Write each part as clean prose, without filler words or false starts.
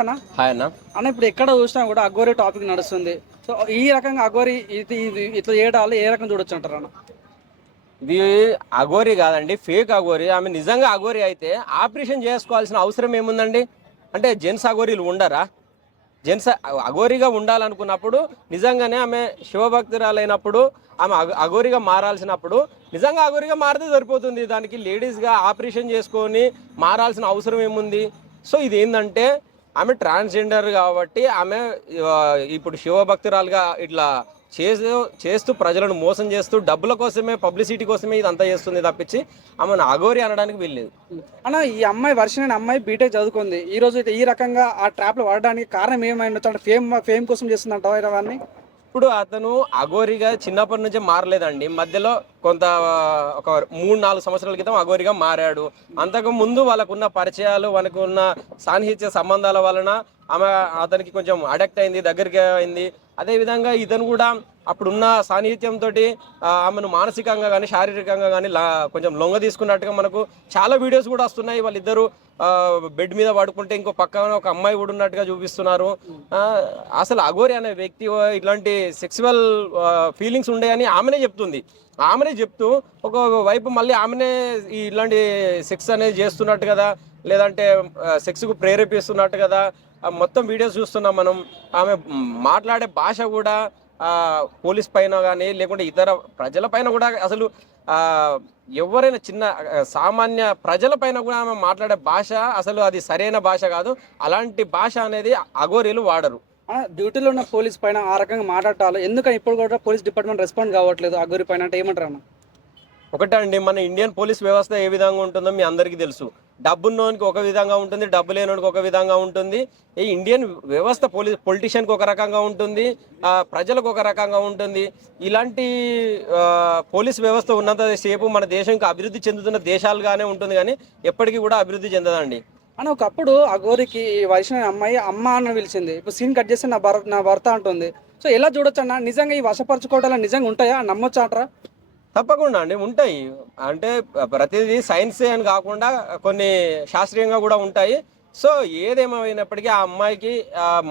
Hi అన్న. ఇప్పుడు ఎక్కడ చూసినా కూడా అఘోరి టాపిక్ నడుస్తుంది. సో ఈ రకంగా అఘోరి ఇట్లా చేయడాలు ఏ రకం చూడొచ్చు అంటారు అన్న? ఇది అఘోరి కాదండి, ఫేక్ అఘోరి. ఆమె నిజంగా అఘోరి అయితే ఆపరేషన్ చేసుకోవాల్సిన అవసరం ఏముందండి? అంటే జెంట్స్ అఘోరీలు ఉండరా? జెంట్స్ అఘోరిగా ఉండాలనుకున్నప్పుడు నిజంగానే ఆమె శివభక్తురాలైనప్పుడు ఆమె అఘోరిగా మారాల్సినప్పుడు నిజంగా అఘోరిగా మారితే సరిపోతుంది. దానికి లేడీస్గా ఆపరేషన్ చేసుకొని మారాల్సిన అవసరం ఏముంది? సో ఇది ఏంటంటే ఆమె ట్రాన్స్జెండర్ కాబట్టి ఆమె ఇప్పుడు శివభక్తురాలుగా ఇట్లా చేస్తూ ప్రజలను మోసం చేస్తూ డబ్బుల కోసమే, పబ్లిసిటీ కోసమే ఇదంతా చేస్తుంది తప్పించి ఆమెను అఘోరి అనడానికి వీల్లేదు అన్న. ఈ అమ్మాయి వర్షం అమ్మాయి బీటెక్ చదువుకుంది. ఈ రోజు అయితే ఈ రకంగా ఆ ట్రాప్లో పడడానికి కారణం ఏమైంది? అంటే ఫేమ్ కోసం చేస్తుందంట అవన్నీ. ఇప్పుడు అతను అఘోరిగా చిన్నప్పటి నుంచే మారలేదండి. మధ్యలో కొంత ఒక 3-4 సంవత్సరాల క్రితం అఘోరిగా మారాడు. అంతకు ముందు వాళ్ళకున్న పరిచయాలు, వాళ్ళకున్న సాన్నిహిత్య సంబంధాల వలన ఆమె అతనికి కొంచెం అడక్ట్ అయింది, దగ్గరికి అయింది. అదేవిధంగా ఇతను కూడా అప్పుడున్న సాన్నిహిత్యంతో ఆమెను మానసికంగా కానీ శారీరకంగా కానీ కొంచెం లొంగ తీసుకున్నట్టుగా మనకు చాలా వీడియోస్ కూడా వస్తున్నాయి. వాళ్ళిద్దరూ బెడ్ మీద పడుకుంటే ఇంకో పక్కన ఒక అమ్మాయి కూడా ఉన్నట్టుగా చూపిస్తున్నారు. అసలు అఘోరి అనే వ్యక్తి ఇట్లాంటి సెక్సువల్ ఫీలింగ్స్ ఉండేయని ఆమెనే చెప్తుంది. ఆమెనే చెప్తూ ఒక వైపు మళ్ళీ ఆమెనే ఇట్లాంటి సెక్స్ అనేది చేస్తున్నట్టు కదా, లేదంటే సెక్స్కు ప్రేరేపిస్తున్నట్టు కదా మొత్తం వీడియోస్ చూస్తున్నాం మనం. ఆమె మాట్లాడే భాష కూడా పోలీస్ పైన కానీ లేకుంటే ఇతర ప్రజల పైన కూడా, అసలు ఎవరైనా చిన్న సామాన్య ప్రజల పైన కూడా ఆమె మాట్లాడే భాష అసలు అది సరైన భాష కాదు. అలాంటి భాష అనేది అఘోరీలు వాడరు. డ్యూటీలో ఉన్న పోలీస్ పైన ఆ రకంగా మాట్లాడాలి. ఎందుకని ఇప్పుడు కూడా పోలీస్ డిపార్ట్మెంట్ రెస్పాండ్ కావట్లేదు అఘోరి పైన అంటే ఏమంటారు అన్న? ఒకటే అండి, మన ఇండియన్ పోలీస్ వ్యవస్థ ఏ విధంగా ఉంటుందో మీ అందరికీ తెలుసు. డబ్బున్నోనికి ఒక విధంగా ఉంటుంది, డబ్బు లేనోనికి ఒక విధంగా ఉంటుంది. ఈ ఇండియన్ వ్యవస్థ పొలిటీషియన్కి ఒక రకంగా ఉంటుంది, ప్రజలకు ఒక రకంగా ఉంటుంది. ఇలాంటి పోలీస్ వ్యవస్థ ఉన్నంత సేపు మన దేశం ఇంకా అభివృద్ధి చెందుతున్న దేశాలుగానే ఉంటుంది, కానీ ఎప్పటికీ కూడా అభివృద్ధి చెందదండి. అని ఒకప్పుడు అఘోరికి వైష్ణవి అమ్మాయి అమ్మ అని పిలిచింది. ఇప్పుడు సీన్ కట్ చేస్తే నా భర్త అంటుంది. సో ఎలా చూడొచ్చు అన్న? నిజంగా ఈ వశపరచుకోవడాలు నిజంగా ఉంటాయా? నమ్మొచ్చు అంటారా? తప్పకుండా అండి, ఉంటాయి. అంటే ప్రతిదీ సైన్సే అని కాకుండా కొన్ని శాస్త్రీయంగా కూడా ఉంటాయి. సో ఏదేమైనప్పటికీ ఆ అమ్మాయికి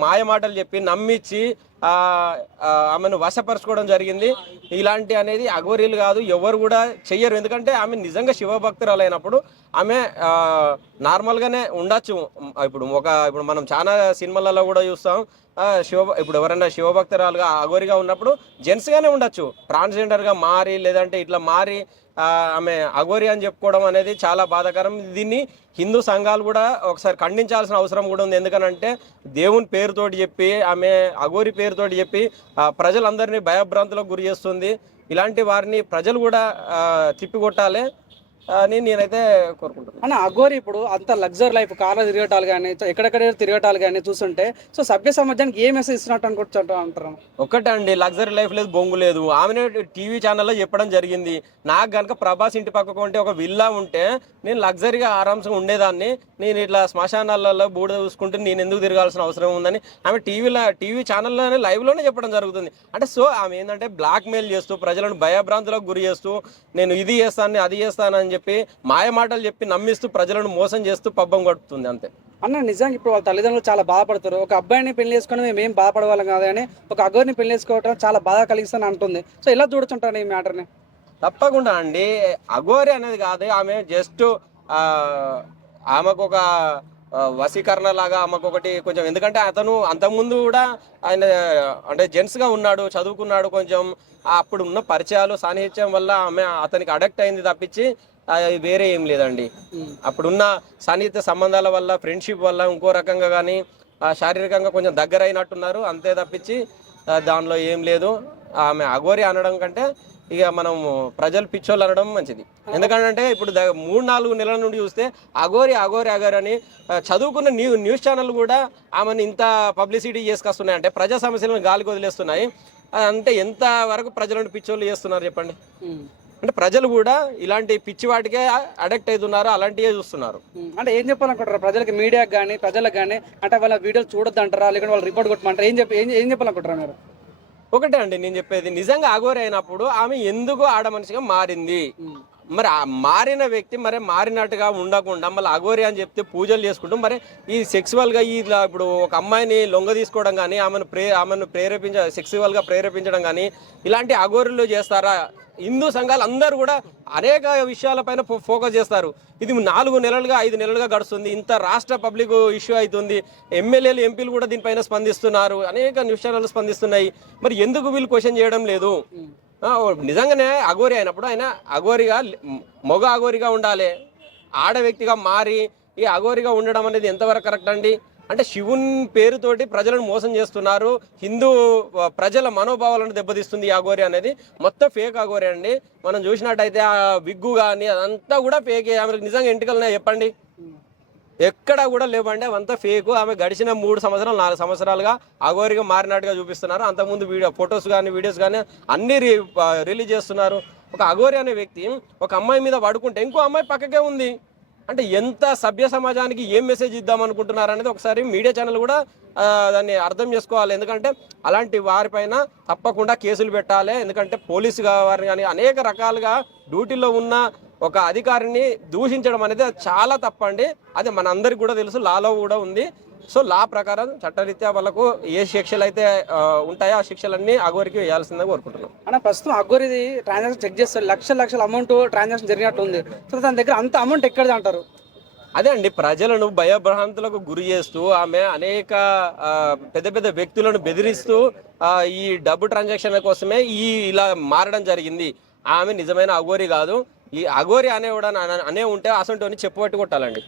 మాయ మాటలు చెప్పి నమ్మించి ఆమెను వశపరచుకోవడం జరిగింది. ఇలాంటి అనేది అఘోరీలు కాదు, ఎవరు కూడా చెయ్యరు. ఎందుకంటే ఆమె నిజంగా శివభక్తురాలైనప్పుడు ఆమె నార్మల్గానే ఉండొచ్చు. ఇప్పుడు మనం చాలా సినిమాలలో కూడా చూస్తాం. ఇప్పుడు ఎవరైనా శివభక్తురాలుగా అఘోరిగా ఉన్నప్పుడు జెంట్స్గానే ఉండొచ్చు. ట్రాన్స్జెండర్గా మారి లేదంటే ఇట్లా మారి ఆమె అఘోరి అని చెప్పుకోవడం అనేది చాలా బాధాకరం. దీన్ని హిందూ సంఘాలు కూడా ఒకసారి ఖండించాల్సిన అవసరం కూడా ఉంది. ఎందుకనంటే దేవుని పేరుతోటి చెప్పి ఆమె అఘోరి పేరుతోటి చెప్పి ప్రజలందరినీ భయభ్రాంతులకు గురి చేస్తుంది. ఇలాంటి వారిని ప్రజలు కూడా తిప్పికొట్టాలి అని నేనైతే కోరుకుంటున్నాను. అన్న అఘోరి ఇప్పుడు అంత లగ్జరీ లైఫ్, కార్లో తిరగటాలు కానీ ఎక్కడెక్కడ తిరగటాలు కానీ చూస్తుంటే సో సభ్య సమాజానికి ఏ మెసేజ్ ఇస్తున్నట్టు అనుకుంటా అంటారు? ఒక్కటే అండి, లగ్జరీ లైఫ్ లేదు, బొంగు లేదు. ఆమెనే టీవీ ఛానల్లో చెప్పడం జరిగింది. నాకు కనుక ప్రభాస్ ఇంటి పక్కకు ఉంటే ఒక విల్లా ఉంటే నేను లగ్జరీగా ఆరామ్స్గా ఉండేదాన్ని. నేను ఇట్లా శ్మశానాలలో బూడిద చూసుకుంటే నేను ఎందుకు తిరగాల్సిన అవసరం ఉందని ఆమె టీవీ ఛానల్లోనే లైవ్లోనే చెప్పడం జరుగుతుంది. అంటే సో ఆమె ఏంటంటే బ్లాక్మెయిల్ చేస్తూ ప్రజలను భయభ్రాంతులకు గురి చేస్తూ నేను ఇది చేస్తాను అది చేస్తానని చెప్పి మాయ మాటలు చెప్పి నమ్మిస్తూ ప్రజలను మోసం చేస్తూ పబ్బం గడుపుతుంది అంతే. అన్న నిజంగా ఇప్పుడు వాళ్ళ తల్లిదండ్రులు చాలా బాధపడతారు. ఒక అబ్బాయిని పెళ్లి చేసుకుని మేము బాధపడేవాళ్ళం కాదు, కానీ ఒక అఘోరిని పెళ్లి చేసుకోవడం చాలా బాధ కలిగిస్తాను అంటుంది. సో ఎలా చూడొచ్చుంటాను ఈ మ్యాటర్ని? తప్పకుండా అండి, అఘోరి అనేది కాదు, ఆమె జస్ట్ ఆమెకు ఒక వశీకరణ లాగా ఆమెకు ఒకటి కొంచెం. ఎందుకంటే అతను అంతకుముందు కూడా ఆయన అంటే జెంట్స్గా ఉన్నాడు, చదువుకున్నాడు. కొంచెం అప్పుడు ఉన్న పరిచయాలు సాన్నిహిత్యం వల్ల ఆమె అతనికి అడక్ట్ అయింది తప్పించి వేరే ఏం లేదండి. అప్పుడున్న సాన్నిహిత్య సంబంధాల వల్ల, ఫ్రెండ్షిప్ వల్ల, ఇంకో రకంగా కానీ శారీరకంగా కొంచెం దగ్గర అయినట్టున్నారు అంతే తప్పించి దానిలో ఏం లేదు. ఆమె అఘోరి అనడం కంటే ఇక మనం ప్రజలు పిచ్చోళ్ళు అనడం మంచిది. ఎందుకంటే ఇప్పుడు 3-4 నెలల నుండి చూస్తే అఘోరి అఘోరి అఘోరి అని చదువుకున్న న్యూస్ ఛానల్ కూడా ఆమెను ఇంత పబ్లిసిటీ చేసుకొస్తున్నాయి. అంటే ప్రజా సమస్యలను గాలికి వదిలేస్తున్నాయి. అంటే ఎంత వరకు ప్రజలను పిచ్చోళ్ళు చేస్తున్నారు చెప్పండి. అంటే ప్రజలు కూడా ఇలాంటి పిచ్చి వాటికే అడక్ట్ అవుతున్నారు, అలాంటివే చూస్తున్నారు. అంటే ఏం చెప్పాలనుకుంటారు ప్రజలకు, మీడియాకి కానీ ప్రజలకు కానీ? అంటే వాళ్ళ వీడియోలు చూడొద్దు అంటారా, లేకుంటే వాళ్ళు రిపోర్ట్ కొట్టమంటారా? ఏం చెప్పాలనుకుంటారా మీరు? ఒకటే అండి నేను చెప్పేది, నిజంగా అఘోరి అయినప్పుడు ఆమె ఎందుకు ఆడ మనిషిగా మారింది? మరి ఆ మారిన వ్యక్తి మరి మారినట్టుగా ఉండకుండా మళ్ళీ అఘోరి అని చెప్తే పూజలు చేసుకుంటూ మరి ఈ సెక్సువల్గా ఇలా ఇప్పుడు ఒక అమ్మాయిని లొంగ తీసుకోవడం కానీ ఆమెను సెక్సువల్గా ప్రేరేపించడం కానీ ఇలాంటి అఘోరులు చేస్తారా? హిందూ సంఘాలు అందరూ కూడా అనేక విషయాలపైన ఫోకస్ చేస్తారు. ఇది 4 నెలలుగా 5 నెలలుగా గడుస్తుంది. ఇంత రాష్ట్ర పబ్లిక్ ఇష్యూ అవుతుంది. ఎమ్మెల్యేలు ఎంపీలు కూడా దీనిపైన స్పందిస్తున్నారు, అనేక విషయాలు స్పందిస్తున్నాయి. మరి ఎందుకు వీళ్ళు క్వశ్చన్ చేయడం లేదు? నిజంగానే అఘోరి అయినప్పుడు ఆయన అఘోరిగా మగ అఘోరిగా ఉండాలి. ఆడ వ్యక్తిగా మారి ఈ అఘోరిగా ఉండడం అనేది ఎంతవరకు కరెక్ట్ అండి? అంటే శివుని పేరుతోటి ప్రజలను మోసం చేస్తున్నారు. హిందూ ప్రజల మనోభావాలను దెబ్బతీస్తుంది ఈ అఘోరి అనేది. మొత్తం ఫేక్ అఘోరి అండి. మనం చూసినట్టయితే ఆ విగ్గు కానీ అదంతా కూడా ఫేక్. ఆమెకు నిజంగా ఎంటికలున్నాయి చెప్పండి? ఎక్కడ కూడా లేవండి, అవంతా ఫేకు. ఆమె గడిచిన 3 సంవత్సరాలు 4 సంవత్సరాలుగా అఘోరిగా మారినట్టుగా చూపిస్తున్నారు. అంతకుముందు ఫొటోస్ కానీ వీడియోస్ కానీ అన్నీ రిలీజ్ చేస్తున్నారు. ఒక అఘోరి అనే వ్యక్తి ఒక అమ్మాయి మీద పడుకుంటే ఇంకో అమ్మాయి పక్కకే ఉంది అంటే ఎంత సభ్య సమాజానికి ఏం మెసేజ్ ఇద్దాం అనుకుంటున్నారు అనేది ఒకసారి మీడియా ఛానల్ కూడా దాన్ని అర్థం చేసుకోవాలి. ఎందుకంటే అలాంటి వారిపైన తప్పకుండా కేసులు పెట్టాలి. ఎందుకంటే పోలీసు వారిని కానీ అనేక రకాలుగా డ్యూటీలో ఉన్న ఒక అధికారిని దూషించడం అనేది చాలా తప్పండి. అది మన అందరికి కూడా తెలుసు, లాలో కూడా ఉంది. సో లా ప్రకారం చట్టరీత్యా వాళ్ళకు ఏ శిక్షలు అయితే ఉంటాయో ఆ శిక్షలన్నీ అఘోరికి వేయాల్సిందిగా కోరుకుంటున్నాం. అన్న ప్రస్తుతం అఘోరిది ట్రాన్సాక్షన్ చెక్ చేస్తారు, లక్షల అమౌంట్ ట్రాన్సాక్షన్ జరిగినట్టు ఉంది. సో తన దగ్గర అంత అమౌంట్ ఎక్కడిది అంటారు? అదే అండి, ప్రజలను భయభ్రాంతులకు గురి చేస్తూ ఆమె అనేక పెద్ద పెద్ద వ్యక్తులను బెదిరిస్తూ ఈ డబ్బు ట్రాన్సాక్షన్ కోసమే ఇలా మారడం జరిగింది. ఆమె నిజమైన అఘోరి కాదు. ఈ అఘోరి అనే ఉంటే అసంటోని చెప్పబట్టి కొట్టాలండి.